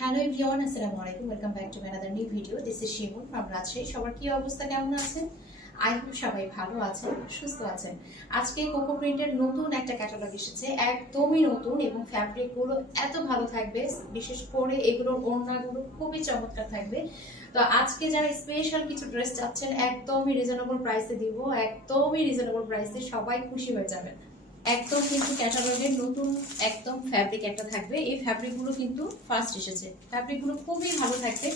Hello everyone, আসসালামু আলাইকুম। Welcome back to another new video. This is Shimun from Rajshahi. সবার কি অবস্থা, কেমন আছেন? আই হোপ সবাই ভালো আছেন, সুস্থ আছেন। আজকে কোকো প্রিন্টের নতুন একটা ক্যাটালগ এসেছে, একদমই নতুন, এবং ফ্যাব্রিকগুলো এত ভালো থাকবে, বিশেষ করে এগুলোর ওড়নাগুলো খুবই চমৎকার থাকবে। তো আজকে যারা স্পেশাল কিছু ড্রেস চাচ্ছেন, একদমই রিজনেবল প্রাইসে দিব, একদমই রিজনেবল প্রাইসে, সবাই খুশি হয়ে যাবেন। একদম কিন্তু ক্যাটালগের নতুন একদম ফ্যাব্রিক একটা থাকবে। এই ফ্যাব্রিকগুলো কিন্তু ফার্স্ট এসেছে, ফ্যাব্রিকগুলো খুবই ভালো থাকবে।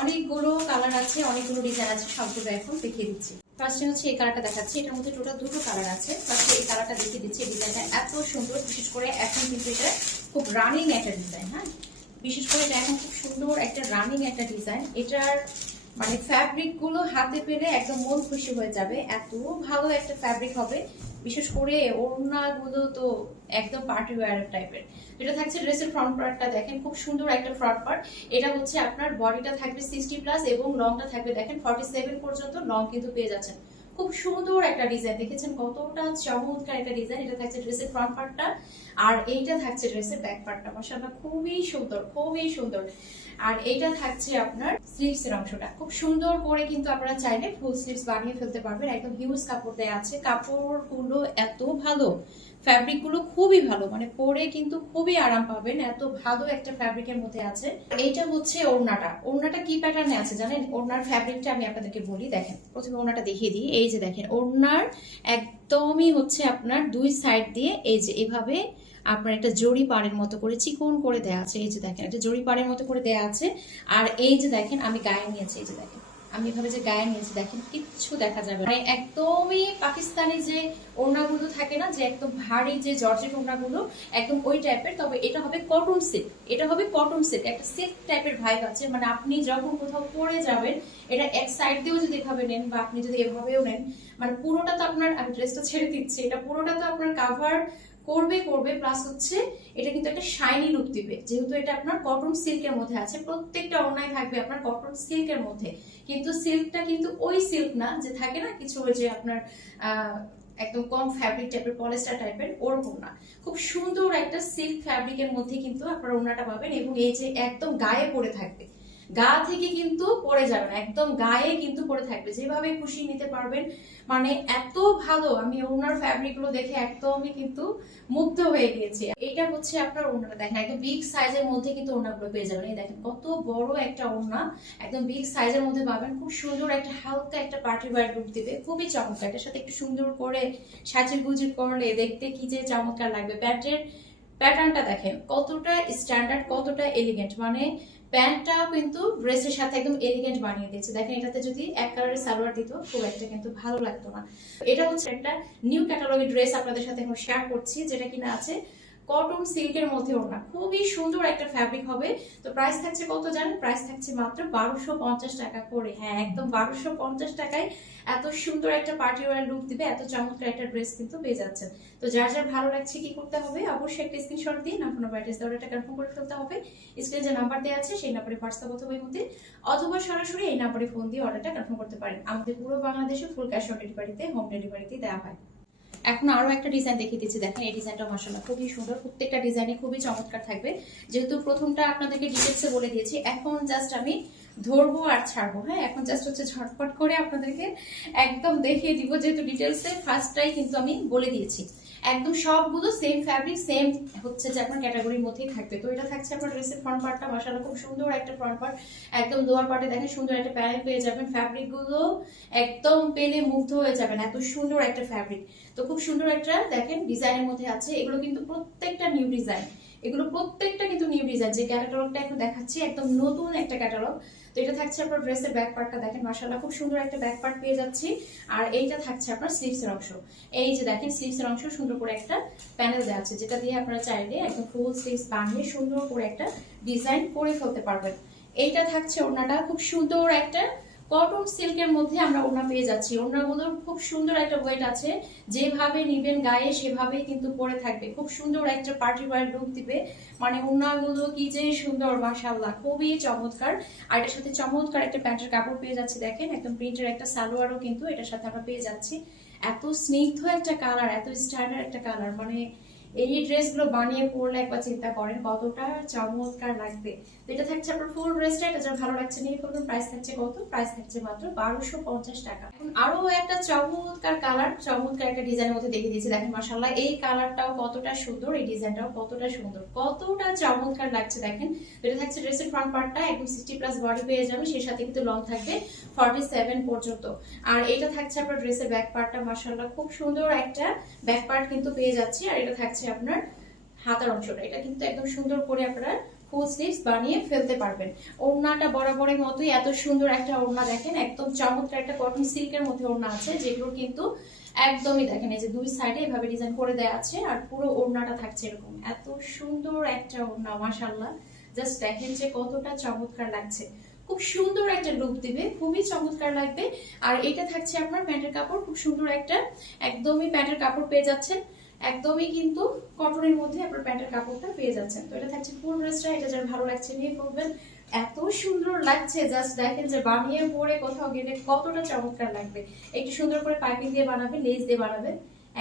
অনেকগুলো কালার আছে, অনেকগুলো ডিজাইন আছে, সবগুলো এখন দেখিয়ে দিচ্ছি। ফার্স্টে হচ্ছে এই কালারটা দেখাচ্ছি, এটার মধ্যে টোটাল দুটো কালার আছে। ফার্স্টে এই কালারটা দেখিয়ে দিচ্ছি। এই ডিজাইনটা এত সুন্দর, বিশেষ করে এখন কিন্তু এটা খুব রানিং একটা ডিজাইন। হ্যাঁ, বিশেষ করে এটা এখন খুব সুন্দর একটা রানিং একটা ডিজাইন। এটার মানে ফ্যাব্রিক গুলো হাতে পেলে একদম মন খুশি হয়ে যাবে, এত ভালো একটা ফ্যাব্রিক হবে। বিশেষ করে ওড়নাগুলো তো একদম পার্টি ওয়্যার টাইপের। এটা থাকছে ড্রেসের ফ্রন্ট পার্টটা, দেখেন খুব সুন্দর একটা ফ্রন্ট পার্ট। এটা হচ্ছে আপনার বডিটা থাকবে 60+ এবং লংটা থাকবে দেখেন 47 পর্যন্ত লং কিন্তু পেয়ে যাচ্ছেন। খুব সুন্দর একটা ডিজাইন, দেখেছেন কতটা চমৎকার একটা ডিজাইন। এটা থাকছে ড্রেসের ফ্রন্ট পার্টটা, আর এইটা থাকছে ড্রেসের ব্যাক পার্টটা। মাশাআল্লাহ খুবই সুন্দর, খুবই সুন্দর। আর এইটা থাকছে আপনার স্লিভস এর অংশটা, খুব সুন্দর করে কিন্তু আপনারা চাইলে ফুল স্লিভস বানিয়ে ফেলতে পারবেন। একদম হিউজ কাপড় দেয়া আছে, কাপড়গুলো এত ভালো, ফ্যাব্রিক গুলো খুবই ভালো, মানে পরে কিন্তু খুবই আরাম পাবেন, এত ভালো একটা ফ্যাব্রিকের মধ্যে আছে। এইটা হচ্ছে ওড়নাটা। ওড়নাটা কি প্যাটার্নে আছে জানেন? ওড়নার ফ্যাব্রিকটা আমি আপনাদেরকে বলি, দেখেন প্রথমে ওড়নাটা দেখিয়ে দিই। এই যে দেখেন, ওড়নার একদমই হচ্ছে আপনার দুই সাইড দিয়ে এই যে এভাবে আপনার একটা জড়ি পাড়ের মতো করে চিকন করে দেয়া আছে। এই যে দেখেন, একটা জড়ি পাড়ের মতো করে দেয়া আছে। আর এই যে দেখেন আমি গায়ে নিয়েছি, এই যে দেখেন আমি এভাবে যে গায়ে নিয়েছি, দেখেন কিচ্ছু দেখা যাবে না। মানে একদমই পাকিস্তানি যে ওড়নাগুলো থাকে না, যে একদম ভারী যে জর্জেট ওড়নাগুলো, একদম ওই টাইপের। তবে এটা হবে কটন সিল্ক, এটা হবে কটন সিল্ক, একটা সিল্ক টাইপের ভাইব আছে। মানে আপনি যখন কোথাও পরে যাবেন, এটা এক সাইড দিয়েও যদি এভাবে নেন বা আপনি যদি এভাবেও নেন, মানে পুরোটা তো আপনার, আমি ড্রেসটা ছেড়ে দিচ্ছি, এটা পুরোটা তো আপনার কাভার করবে প্লাস হচ্ছে এটা কিন্তু একটা শাইনি লুক দিবে, যেহেতু এটা আপনার কটন সিল্কের মধ্যে আছে। প্রত্যেকটা ওড়নায় থাকবে আপনার কটন সিল্কের মধ্যে, কিন্তু সিল্কটা কিন্তু ওই সিল্ক না যে থাকে না কিছু, ওই যে আপনার একদম কম ফ্যাব্রিক টাইপের, পলিস্টার টাইপের, ওরকম না। খুব সুন্দর একটা সিল্ক ফ্যাব্রিকের মধ্যে কিন্তু আপনার ওড়নাটা পাবেন, এবং এই যে একদম গায়ে পড়ে থাকবে, গা থেকে কিন্তু পড়ে যাবে না, একদম গায়ে কিন্তু পড়ে থাকবে, যেভাবে খুশি নিতে পারবেন। মানে এত ভালো, আমি ওনার ফ্যাব্রিক গুলো দেখে একদমই কিন্তু মুগ্ধ হয়ে গিয়েছি। এটা হচ্ছে আপনার ওড়নাটা, দেখেন একদম বিগ সাইজের মধ্যে কিন্তু ওড়নাগুলো পেয়ে যাবেন। এই দেখেন কত বড় একটা ওড়না, একদম বিগ সাইজের মধ্যে পাবেন। খুব সুন্দর একটা হালকা একটা পার্টি ওয়্যার লুক দিবে, খুবই চমৎকার। এটার সাথে একটু সুন্দর করে সাজিয়ে গুজিয়ে করলে দেখতে কি যে চমৎকার লাগবে। প্যান্টের প্যাটার্নটা দেখেন কতটা স্ট্যান্ডার্ড, কতটা এলিগেন্ট, মানে প্যান্টটাও কিন্তু ড্রেসের সাথে একদম এলিগেন্ট বানিয়ে দিয়েছে। দেখেন এটাতে যদি এক কালারের সালোয়ার দিত খুব একটা কিন্তু ভালো লাগতো না। এটা হচ্ছে একটা নিউ ক্যাটালগের ড্রেস আপনাদের সাথে এখন শেয়ার করছি, যেটা কিনা আছে কটন সিল্কের মধ্যে ওড়না, খুবই সুন্দর একটা ফ্যাব্রিক হবে। তো প্রাইস থাকছে কত জানেন? প্রাইস থাকছে মাত্র 1250 টাকা করে। হ্যাঁ, একদম 1250 টাকায় এত সুন্দর একটা পার্টি ওয়্যার লুক দিবে, এত চমৎকার একটা ড্রেস কিন্তু পেয়ে যাচ্ছেন। তো যার যার ভালো লাগছে কি করতে হবে, অবশ্যই একটা স্ক্রিনশট দিয়ে নাম, ফোন নাম্বার, অ্যাড্রেস অর্ডারটা কনফার্ম করে ফেলতে হবে। স্ক্রিনে যে নাম্বার দেওয়া আছে সেই নাম্বারে হোয়াটসঅ্যাপ অথবা ইমোতে অথবা সরাসরি এই নাম্বারে ফোন দিয়ে অর্ডারটা কনফার্ম করতে পারেন। আমাদের পুরো বাংলাদেশে ফুল ক্যাশ অন ডেলিভারিতে, হোম ডেলিভারিতে দেওয়া হয়। এখন আরো একটা ডিজাইন দেখিয়ে দিচ্ছি, দেখেন এই ডিজাইনটা মাশাআল্লাহ খুবই সুন্দর, প্রত্যেকটা ডিজাইনে খুবই চমৎকার থাকবে। যেহেতু প্রথমটা আপনাদেরকে ডিটেইলসে বলে দিয়েছি, এখন জাস্ট আমি ধরবো আর ছাড়বো। হ্যাঁ, এখন জাস্ট হচ্ছে ঝটপট করে আপনাদেরকে একদম দেখিয়ে দিব, যেহেতু ডিটেইলসে ফার্স্টটাই কিন্তু আমি বলে দিয়েছি। একদম সবগুলো সেম ফ্যাব্রিক, সেম হচ্ছে যে আপনার ক্যাটাগরির মধ্যেই থাকবে। তো এটা থাকছে আপনার ড্রেসের ফ্রন্ট পার্টটা, মাশাআল্লাহ খুব সুন্দর একটা ফ্রন্ট পার্ট। একদম লোয়ার পার্টে দেখেন সুন্দর একটা প্যানেল পেয়ে যাবেন। ফ্যাব্রিক গুলো একদম পেলে মুগ্ধ হয়ে যাবেন, এত সুন্দর একটা ফ্যাব্রিক। তো খুব সুন্দর একটা দেখেন ডিজাইনের মধ্যে আছে। এগুলো কিন্তু প্রত্যেকটা নিউ ডিজাইন, এগুলো প্রত্যেকটা কিন্তু নিউ ডিজাইন। যে ক্যাটালগটা এখন দেখাচ্ছি একদম নতুন একটা ক্যাটালগ। তো এটা থাকছে আপনার ড্রেসের ব্যাক পার্টটা, দেখেন মাশাআল্লাহ খুব সুন্দর একটা ব্যাক পার্ট পেয়ে যাচ্ছি। আর এইটা থাকছে আপনার স্লিভস এর অংশ। এই যে দেখেন স্লিভস এর অংশ সুন্দর করে একটা প্যানেল দেওয়া আছে, যেটা দিয়ে আপনারা চাইলে একদম ফুল স্লিভস বানিয়ে সুন্দর করে একটা ডিজাইন করে ফেলতে পারবেন। এইটা থাকছে ওড়নাটা, খুব সুন্দর একটা কটন সিল্কের মধ্যে আমরা ওড়না পেয়ে যাচ্ছি। ওড়নাগুলোর খুব সুন্দর একটা ওয়েট আছে, যেভাবে নিবেন গায়ে সেভাবেই কিন্তু পরে থাকবে, খুব সুন্দর একটা পার্টি ওয়্যার লুক দিবে। মানে ওড়নাগুলো কি যে সুন্দর, মাশাআল্লাহ খুবই চমৎকার। আর এটার সাথে চমৎকার একটা প্যান্টের কাপড় পেয়ে যাচ্ছি, দেখেন একদম প্রিন্টের একটা সালোয়ারও কিন্তু এটার সাথে আমরা পেয়ে যাচ্ছি। এত স্নিগ্ধ একটা কালার, এত স্ট্যান্ডার্ড একটা কালার, মানে এই ড্রেসগুলো বানিয়ে পরলে একবার চিন্তা করেন কতটা চমৎকার লাগবে। তো এটা থাকছে আপনার ফুল ড্রেসটা, এটা যার ভালো লাগছে নিয়ে ফেলবেন। প্রাইস থাকছে কত? প্রাইস থাকছে মাত্র 1250 টাকা। এখন আরো একটা চমৎকার কালার, চমৎকার একটা ডিজাইনের মধ্যে দেখে দিয়েছি। দেখেন মাশাআল্লাহ এই কালারটাও কতটা সুন্দর, এই ডিজাইনটাও কতটা সুন্দর, কতটা চমৎকার লাগছে দেখেন। এটা থাকছে ড্রেসের ফ্রন্ট পার্টটা একদম 60+ বডি পেয়ে যাবে, সেই সাথে কিন্তু লং থাকবে 47 পর্যন্ত। আর এটা থাকছে আপনার ড্রেসের ব্যাক পার্টটা মাশাআল্লাহ খুব সুন্দর একটা ব্যাক পার্ট কিন্তু পেয়ে যাচ্ছে। আর এটা থাকছে আপনার হাতার অংশটা, এটা কিন্তু একদম সুন্দর করে আপনারা ফুল স্লিভস বানিয়ে ফেলতে পারবেন। ওড়নাটা বরাবরের মতোই এত সুন্দর একটা ওড়না দেখেন, একদম চমৎকার একটা কটন সিল্কের মধ্যে ওড়না আছে, যেগুলো কিন্তু একদমই দেখেন এই যে দুই সাইডে এভাবে ডিজাইন করে দেওয়া আছে। আর পুরো ওড়নাটা থাকছে এরকম, এত সুন্দর একটা ওড়না মাশাআল্লাহ। জাস্ট দেখেন যে কতটা চমৎকার লাগছে, খুব সুন্দর একটা লুক দিবে, খুবই চমৎকার লাগবে। আর এটা থাকছে আপনার প্যান্টের কাপড়, খুব সুন্দর একটা একদমই প্যান্টের কাপড় পেয়ে যাচ্ছেন, একদমই কিন্তু কটনের মধ্যে আপনার প্যান্টের কাপড়টা পেয়ে যাচ্ছেন। তো এটা থাকছে ফুল ড্রেসটা, এটা যার ভালো লাগছে নিয়ে পরবেন। এত সুন্দর লাগছে, জাস্ট দেখেন যে বানিয়ে পরে কোথাও গেলে কতটা চমৎকার লাগবে। একটু সুন্দর করে পাইপিং দিয়ে বানাবে, লেস দিয়ে বানাবে,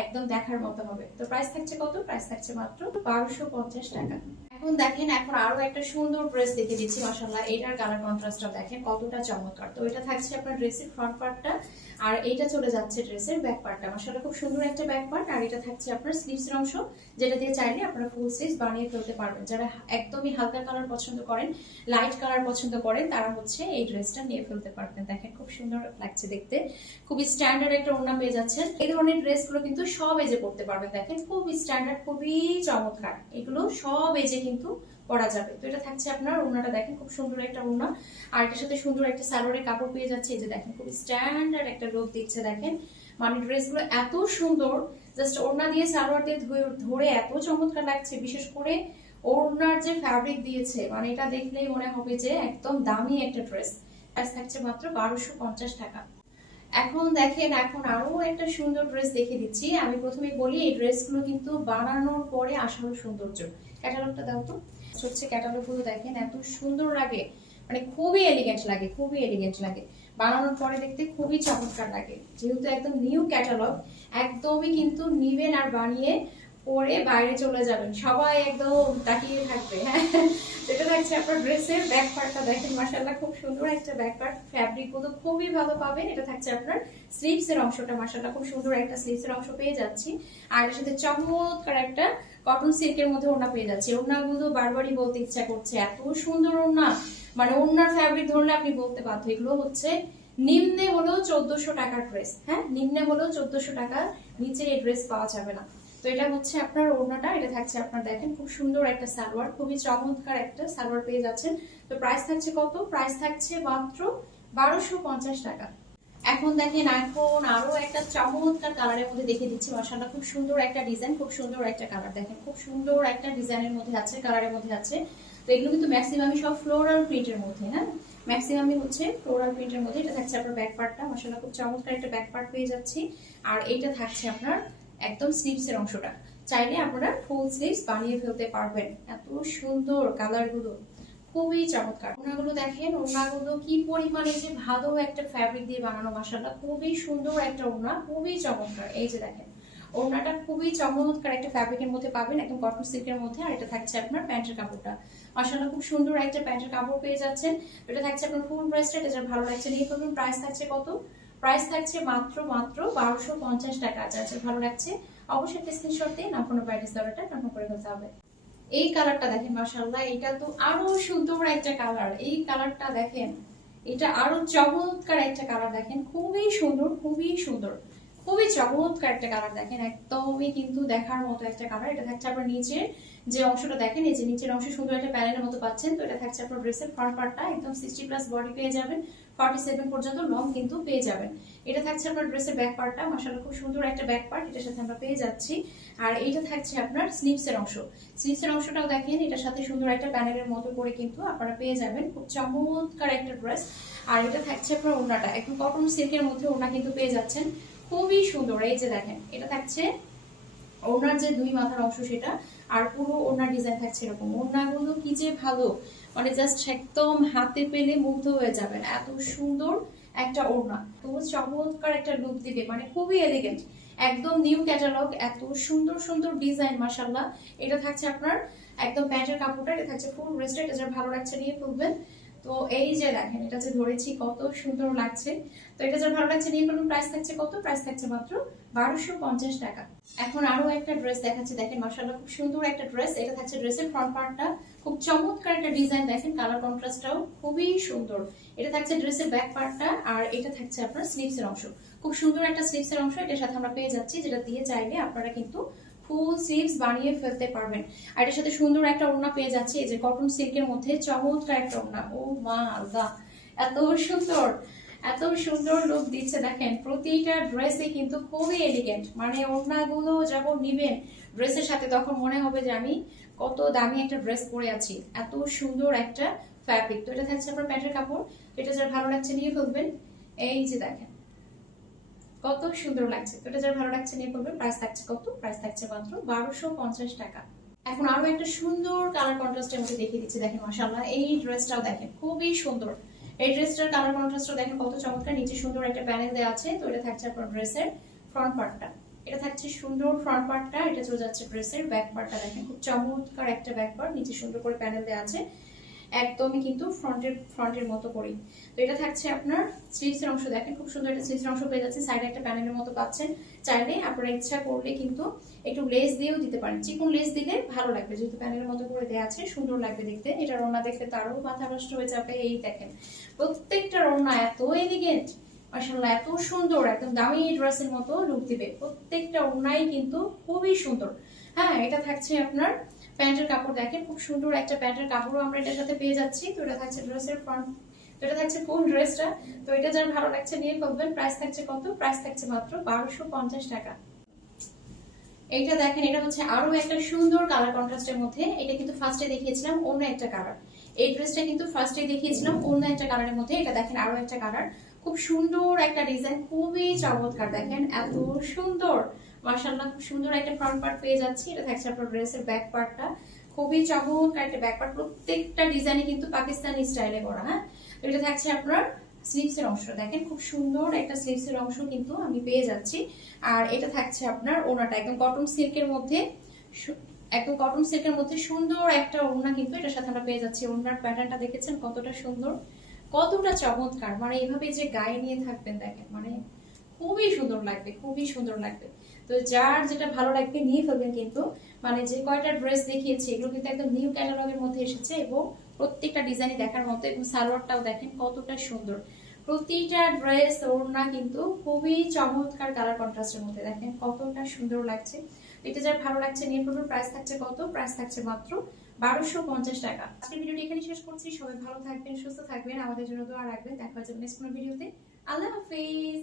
একদম দেখার মতো হবে। তো প্রাইস থাকছে কত? প্রাইস থাকছে মাত্র 1250 টাকা। এখন দেখেন, এখন আরো একটা সুন্দর ড্রেস দেখে দিচ্ছি মাশাআল্লাহ। এটার কালার কন্ট্রাস্টটা দেখেন কতটা চমৎকার। তো এটা থাকছে আপনার ড্রেসের ফ্রন্ট পার্টটা, আর এইটা চলে যাচ্ছে ড্রেসের ব্যাক পার্টটা। মাশাআল্লাহ খুব সুন্দর একটা ব্যাক পার্ট। আর এটা থাকছে আপনার স্লিভসের অংশ, যেটা দিয়ে চাইলে আপনারা ফুল স্লিভস বানিয়ে ফেলতে পারবেন। যারা একদমই হালকা কালার পছন্দ করেন, লাইট কালার পছন্দ করেন, তারা হচ্ছে এই ড্রেসটা নিয়ে ফেলতে পারবেন। দেখেন খুব সুন্দর লাগছে দেখতে, খুবই স্ট্যান্ডার্ড একটা ওড়না পেয়ে যাচ্ছেন। এই ধরনের ড্রেসগুলো কিন্তু সব এজে পড়তে পারবেন। দেখেন খুবই স্ট্যান্ডার্ড, খুবই চমৎকার, এগুলো সব এজে কিন্তু পরা যাবে। তো এটা থাকছে আপনার ওড়নাটা, দেখেন খুব সুন্দর একটা ওড়না। আর এটার সাথে সুন্দর একটা সালোয়ারের কাপড় পেয়ে যাচ্ছে। এই যে দেখেন খুব স্ট্যান্ডার্ড একটা লুক দিচ্ছে দেখেন, মানে ড্রেসগুলো এত সুন্দর, জাস্ট ওড়না দিয়ে সালোয়ার দিয়ে ধরে এত চমৎকার লাগছে। বিশেষ করে ওড়নার যে ফ্যাব্রিক দিয়েছে, মানে এটা দেখলেই মনে হবে যে একদম দামি একটা ড্রেস। প্রাইস থাকছে মাত্র 1250 টাকা। এখন দেখেন, এখন আরো একটা সুন্দর ড্রেস দেখে দিচ্ছি। আমি প্রথমে বলি এই ড্রেসগুলো কিন্তু বানানোর পরে আসলে সৌন্দর্য। ক্যাটালগটা দাও তো। হচ্ছে ক্যাটালগ গুলো দেখেন এত সুন্দর লাগে, মানে খুবই এলিগেন্ট লাগে, খুবই এলিগেন্ট লাগে। বানানোর পরে দেখতে খুবই চমৎকার লাগে। যেহেতু একদম নিউ ক্যাটালগ, একদমই কিন্তু নিবেন আর বানিয়ে পরে বাইরে চলে যাবেন, সবাই একদম তাকিয়ে থাকবে। হ্যাঁ, এটা থাকছে আপনার ড্রেসের ব্যাক পার্টটা দেখেন মাশাআল্লাহ খুব সুন্দর একটা ব্যাক পার্ট, ফ্যাব্রিক গুলো খুবই ভালো পাবেন। এটা থাকছে আপনার স্লিভস এর অংশটা, মাশাআল্লাহ খুব সুন্দর একটা স্লিভস এর অংশ পেয়ে যাচ্ছি। আর এর সাথে চমৎকার একটা কটন সিল্কের মধ্যে ওড়না পেয়ে যাচ্ছে। ওড়নাগুলো বারবারই বলতে ইচ্ছা করছে, এত সুন্দর ওড়না, মানে ওড়নার ফ্যাব্রিক ধরলে আপনি বলতে বাধ্য। এগুলো হচ্ছে নিম্নে হলেও 1400 টাকার ড্রেস। হ্যাঁ, নিম্নে হলেও 1400 টাকা, নিচে এই ড্রেস পাওয়া যাবে না। তো এটা হচ্ছে আপনার ওড়নাটা, এটা থাকছে আপনার দেখেন খুব সুন্দর একটা সালোয়ার, খুবই চমৎকার একটা সালোয়ার পেয়ে যাচ্ছেন। তো প্রাইস থাকছে কত? প্রাইস থাকছে মাত্র 1250 টাকা। এখন দেখেন, এখন আরো একটা চমৎকার কালারের মধ্যে দেখে দিচ্ছি মাশাআল্লাহ। খুব সুন্দর একটা ডিজাইন, খুব সুন্দর একটা কালার দেখেন, খুব সুন্দর একটা ডিজাইনের মধ্যে আছে, কালারের মধ্যে আছে। তো এগুলো কিন্তু ম্যাক্সিমামই সব ফ্লোরাল প্রিন্টের মধ্যে, হ্যাঁ ম্যাক্সিমামই হচ্ছে ফ্লোরাল প্রিন্টের মধ্যে। এটা থাকছে আপনার ব্যাক পার্টটা, মাশাআল্লাহ খুব চমৎকার একটা ব্যাক পার্ট পেয়ে যাচ্ছি। আর এইটা থাকছে আপনার একদম স্লিভস এর অংশটা, চাইলে আপনারা ফুল স্লিভস বানিয়ে ফেলতে পারবেন। এত সুন্দর কালারগুলো, খুবই চমৎকার। ওড়নাগুলো দেখেন, ওড়নাগুলো কি পরিমাণে যে ভালো একটা ফ্যাব্রিক দিয়ে বানানো মাশাআল্লাহ, খুবই সুন্দর একটা ওড়না, খুবই চমৎকার। এই যে দেখেন ওড়নাটা খুবই চমৎকার একটা ফ্যাব্রিকের মধ্যে পাবেন, একদম কটন সিল্কের মধ্যে। আর এটা থাকছে আপনার প্যান্টের কাপড়টা, মাশাআল্লাহ খুব সুন্দর একটা প্যান্টের কাপড় পেয়ে যাচ্ছেন। এটা থাকছে আপনার ফুল ড্রেসটা, এটা যার ভালো লাগছে নিয়ে ফেলবেন। প্রাইস থাকছে কত? প্রাইস থাকছে মাত্র 1250 টাকা। যার ভালো লাগছে অবশ্যই স্ক্রিনশট দিয়ে না কোনো ব্রাইডাল অর্ডারটা কনফার্ম করে ফেলতে হবে। এই কালারটা দেখেন মাশাআল্লাহ, এটা তো আরো সুন্দর একটা কালার। এই কালারটা দেখেন, এটা আরো চমৎকার একটা কালার দেখেন, খুবই সুন্দর, খুবই সুন্দর, খুবই চমৎকার একটা কালার দেখেন, একদমই কিন্তু দেখার মতো একটা কালার। এটা থাকছে আপনার নিচের যে অংশটা দেখেন, এই যে নিচের অংশে সুন্দর একটা প্যানেলের মতো পাচ্ছেন। তো এটা থাকছে আপনার ড্রেসের ফ্রন্ট পার্টটা, একদম 60+ বডি পেয়ে যাবেন, 47 পর্যন্ত লং কিন্তু পেয়ে যাবেন। এটা থাকছে আপনার ড্রেসের ব্যাক পার্টটা, মাশাআল্লাহ খুব সুন্দর একটা ব্যাক পার্ট, এটার সাথে আমরা পেয়ে যাচ্ছি। আর এইটা থাকছে আপনার স্লিভস এর অংশ, স্লিভস এর অংশটাও দেখেন, এটার সাথে সুন্দর একটা প্যানেলের মতো করে কিন্তু আপনারা পেয়ে যাবেন, খুব চমৎকার একটা ড্রেস। আর এটা থাকছে আপনার ওড়নাটা, একদম কটন সিল্কের মধ্যে ওড়না কিন্তু পেয়ে যাচ্ছেন, খুবই সুন্দর। এই যে দেখেন, এটা থাকছে ওড়নার যে দুই মাথার অংশ সেটা, আর পুরো ওড়নার ডিজাইন থাকছে এরকম। ওড়নাগুলো কি যে ভালো, মানে জাস্ট একদম হাতে পেলে মুগ্ধ হয়ে যাবেন, এত সুন্দর একটা ওড়না, খুব চমৎকার একটা লুক দিবে, মানে খুবই এলিগেন্ট। একদম নিউ ক্যাটালগ, এত সুন্দর সুন্দর ডিজাইন মাশাআল্লাহ। এটা থাকছে আপনার একদম প্যান্টের কাপড়টা, এটা থাকছে ফুল ব্রেস্টেড। এটা যার ভালো লাগছে নিয়ে ফেলবেন। তো এই যে দেখেন, এটা যে ধরেছি কত সুন্দর লাগছে। তো এটা যার ভালো লাগছে নিয়ে ফেলবেন। প্রাইস থাকছে কত? প্রাইস থাকছে মাত্র 1250 টাকা। এখন আরো একটা ড্রেস দেখাচ্ছি, দেখেন মাশাআল্লাহ খুব সুন্দর একটা ড্রেস। এটা থাকছে ড্রেসের ফ্রন্ট পার্টটা, খুব চমৎকার একটা ডিজাইন, দেখেন কালার কন্ট্রাস্টটাও খুবই সুন্দর। এটা থাকছে ড্রেসের ব্যাক পার্টটা, আর এটা থাকছে আপনার স্লিভসের অংশ। খুব সুন্দর একটা স্লিভসের অংশ এটার সাথে আমরা পেয়ে যাচ্ছি, যেটা দিয়ে চাইলে আপনারা কিন্তু ফুল স্লিভস বানিয়ে ফেলতে পারবেন। আর এটার সাথে সুন্দর একটা ওড়না পেয়ে যাচ্ছে, এই যে কটন সিল্কের মধ্যে চমৎকার একটা ওড়না। ও মা আল্লাহ, এত সুন্দর, এত সুন্দর লুক দিচ্ছে। দেখেন প্রতিটা ড্রেসে কিন্তু খুবই এলিগেন্ট, মানে ওড়নাগুলো যখন নিবেন ড্রেসের সাথে তখন মনে হবে যে আমি কত দামি একটা ড্রেস পরে আছি। এত সুন্দর একটা ফ্যাব্রিক। তো এটা থাকছে আপনার প্যান্টের কাপড়। এটা যার ভালো লাগছে নিয়ে ফেলবেন। এই যে দেখেন কত সুন্দর লাগছে। তো এটা যার ভালো লাগছে নিয়ে ফেলবেন। প্রাইস থাকছে কত? প্রাইস থাকছে মাত্র 1250 টাকা। এখন আরো একটা সুন্দর কালার কন্ট্রাস্টের মধ্যে দেখিয়ে দিচ্ছি, দেখেন মাশাআল্লাহ এই ড্রেসটাও দেখেন খুবই সুন্দর। এই ড্রেসটার কালার কন্ট্রাস্টটা দেখেন কত চমৎকার। নিচে সুন্দর একটা প্যানেল দেওয়া আছে। তো এটা থাকছে আপনার ড্রেসের ফ্রন্ট পার্টটা। এটা থাকছে সুন্দর ফ্রন্ট পার্টটা। এটা চলে যাচ্ছে ড্রেসের ব্যাক পার্টটা। দেখেন খুব চমৎকার একটা ব্যাক পার্ট, নিচে সুন্দর করে প্যানেল দেওয়া আছে, একদমই কিন্তু ফ্রন্টের মতো করেই। তো এটা থাকছে আপনার স্লিভসের অংশ। দেখেন খুব সুন্দর একটা স্লিভসের অংশ পেয়ে যাচ্ছে, সাইডে একটা প্যানেলের মতো পাচ্ছেন। চাইলে আপনারা ইচ্ছা করলে কিন্তু একটু লেস দিয়েও দিতে পারেন, চিকন লেস দিলে ভালো লাগবে, যেহেতু প্যানেলের মতো করে দেওয়া আছে সুন্দর লাগবে দেখতে। এটা ওড়না দেখতে তারও মাথা নষ্ট হয়ে যাবে। এই দেখেন প্রত্যেকটা ওড়না এত এলিগেন্ট মাশাআল্লাহ, এত সুন্দর, একদম দামি ড্রেসের মতো লুক দিবে। প্রত্যেকটা ওড়নাই কিন্তু খুবই সুন্দর। হ্যাঁ, এটা থাকছে আপনার প্যান্টের কাপড়। দেখেন খুব সুন্দর একটা প্যান্টের কাপড়ও আমরা এটার সাথে পেয়ে যাচ্ছি। তো এটা থাকছে ড্রেসের ফ্রন্ট, তো এটা থাকছে ফুল ড্রেসটা। তো এটা যার ভালো লাগছে নিয়ে ফেলবেন। প্রাইস থাকছে কত? প্রাইস থাকছে মাত্র 1250 টাকা। এইটা দেখেন, এটা হচ্ছে আরো একটা সুন্দর কালার কন্ট্রাস্টের মধ্যে। এটা কিন্তু ফার্স্টে দেখিয়েছিলাম অন্য একটা কালার, এই ড্রেসটা কিন্তু ফার্স্টে দেখিয়েছিলাম অন্য একটা কালারের মধ্যে। এটা দেখেন আরো একটা কালার, খুব সুন্দর একটা ডিজাইন, খুবই চমৎকার। দেখেন এত সুন্দর মাশাআল্লাহ, খুব সুন্দর একটা ফ্রন্ট পার্ট পেয়ে যাচ্ছি। এটা থাকছে আপনার ড্রেসের ব্যাক পার্টটা, খুবই চমৎকার একটা ব্যাক পার্ট। প্রত্যেকটা ডিজাইনে কিন্তু পাকিস্তানি স্টাইলে করা। হ্যাঁ, তো এটা থাকছে আপনার স্লিভসের অংশ। দেখেন খুব সুন্দর একটা স্লিভসের অংশ কিন্তু আমি পেয়ে যাচ্ছি। আর এটা থাকছে আপনার ওড়নাটা, একদম কটন সিল্কের মধ্যে, একদম কটন সিল্কের মধ্যে সুন্দর একটা ওড়না কিন্তু এটার সাথে আমরা পেয়ে যাচ্ছি। ওড়নার প্যাটার্নটা দেখেছেন কতটা সুন্দর, কতটা চমৎকার, মানে এইভাবে যে গায়ে নিয়ে থাকবেন দেখেন মানে খুবই সুন্দর লাগবে, খুবই সুন্দর লাগবে। তো যার যেটা ভালো লাগবে নিয়ে ফেলবেন কিন্তু। মানে যে কয়টা ড্রেস দেখিয়েছি এগুলো কিন্তু একদম নিউ ক্যাটালগের মধ্যে এসেছে, এবং প্রত্যেকটা ডিজাইনই দেখার মতো, এবং সালোয়ারটাও দেখেন কতটা সুন্দর। প্রতিটা ড্রেস ওড়না কিন্তু খুবই চমৎকার কালার কন্ট্রাস্টের মধ্যে, দেখেন কতটা সুন্দর লাগছে। এটা যার ভালো লাগছে নিয়ে ফেলবেন। প্রাইস থাকছে কত? প্রাইস থাকছে মাত্র 1250 টাকা। আজকের ভিডিওটি এখানে শেষ করছি। সবাই ভালো থাকবেন, সুস্থ থাকবেন, আমাদের জন্য দোয়া রাখবেন। দেখা হচ্ছে নেক্সট কোনো ভিডিওতে। আল্লাহ হাফেজ।